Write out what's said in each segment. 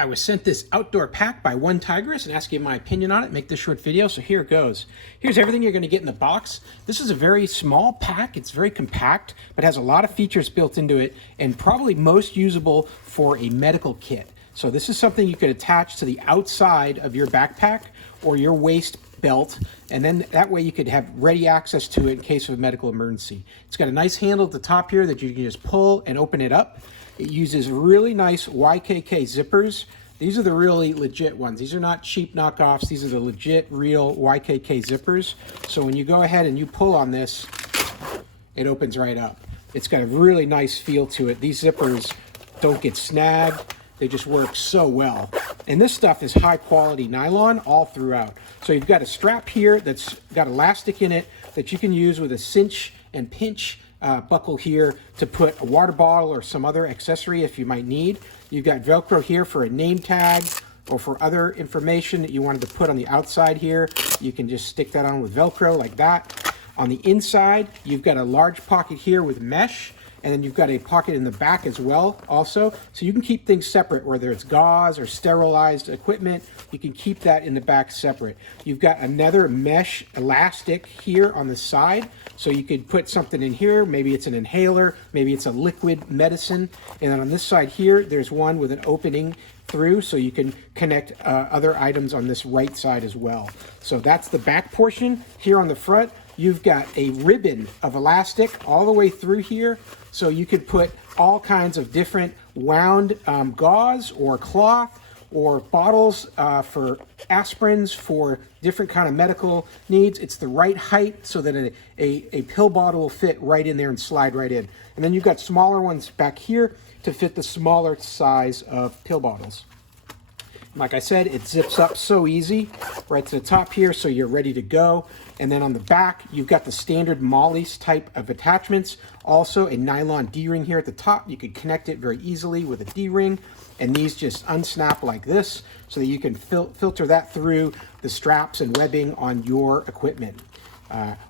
I was sent this outdoor pack by OneTigris and asking my opinion on it, make this short video, so here it goes. Here's everything you're going to get in the box. This is a very small pack, it's very compact, but has a lot of features built into it and probably most usable for a medical kit. So this is something you could attach to the outside of your backpack or your waist belt, and then that way you could have ready access to it in case of a medical emergency. It's got a nice handle at the top here that you can just pull and open it up. It uses really nice YKK zippers. These are the really legit ones. These are not cheap knockoffs. These are the legit, real YKK zippers. So when you go ahead and you pull on this, it opens right up. It's got a really nice feel to it. These zippers don't get snagged. They just work so well. And this stuff is high quality nylon all throughout. So you've got a strap here that's got elastic in it that you can use with a cinch and pinch buckle here to put a water bottle or some other accessory if you might need. You've got Velcro here for a name tag or for other information that you wanted to put on the outside here. You can just stick that on with Velcro like that. On the inside, you've got a large pocket here with mesh, and then you've got a pocket in the back as well also. So you can keep things separate, whether it's gauze or sterilized equipment, you can keep that in the back separate. You've got another mesh elastic here on the side. So you could put something in here, maybe it's an inhaler, maybe it's a liquid medicine. And then on this side here, there's one with an opening through so you can connect other items on this right side as well. So that's the back portion. Here on the front, you've got a ribbon of elastic all the way through here. So you could put all kinds of different wound gauze or cloth or bottles for aspirins, for different kind of medical needs. It's the right height so that a pill bottle will fit right in there and slide right in. And then you've got smaller ones back here to fit the smaller size of pill bottles. Like I said, it zips up so easy right to the top here, so you're ready to go. And then on the back, you've got the standard MOLLE type of attachments. Also a nylon D-ring here at the top. You could connect it very easily with a D-ring, and these just unsnap like this so that you can filter that through the straps and webbing on your equipment.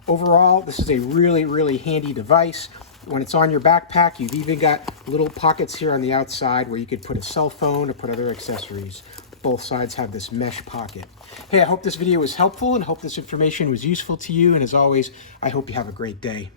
Overall, this is a really, really handy device. When it's on your backpack, you've even got little pockets here on the outside where you could put a cell phone or put other accessories. Both sides have this mesh pocket. Hey, I hope this video was helpful and hope this information was useful to you. And as always, I hope you have a great day.